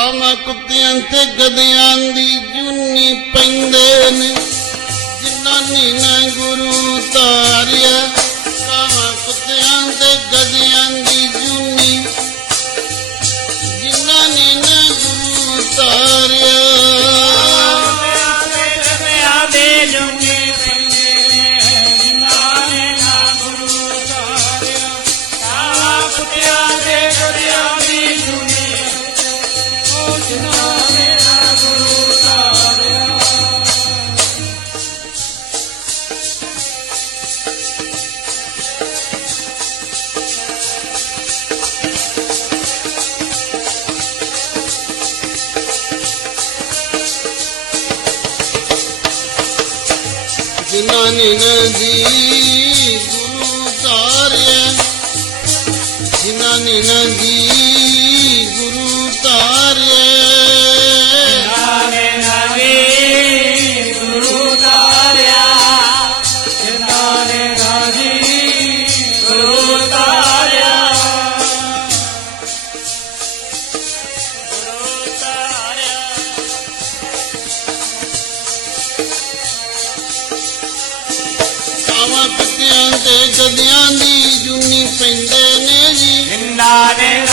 ਕਾਮਾ ਕੁੱਤਿਆਂ ਤੇ ਗਧਿਆਂ ਦੀ ਜੁਨੀ ਪੈਂਦੇ ਨੇ। ਜਿਨ੍ਹਾਂ ਨੇ ਨਾ ਗੁਰੂ ਧਾਰਿਆ ਕਾਮਾ ਕੁੱਤਿਆਂ ਤੇ ਗਧਿਆਂ ਜਿਨ੍ਹਾਂ ਨੇ ਨਦੀ ਗੁਰੂ ਧਾਰਿਆ। ਜਿਨ੍ਹਾਂ ਨੇ ਨਦੀ ਕਾਵਾਂ ਕੁੱਤਿਆਂ ਤੇ ਗਦਿਆਂ ਦੀ ਜੁਨੀ ਪੈਂਦੇ ਨੇ ਜੀ। ਜਿੰਨਾ ਨੇ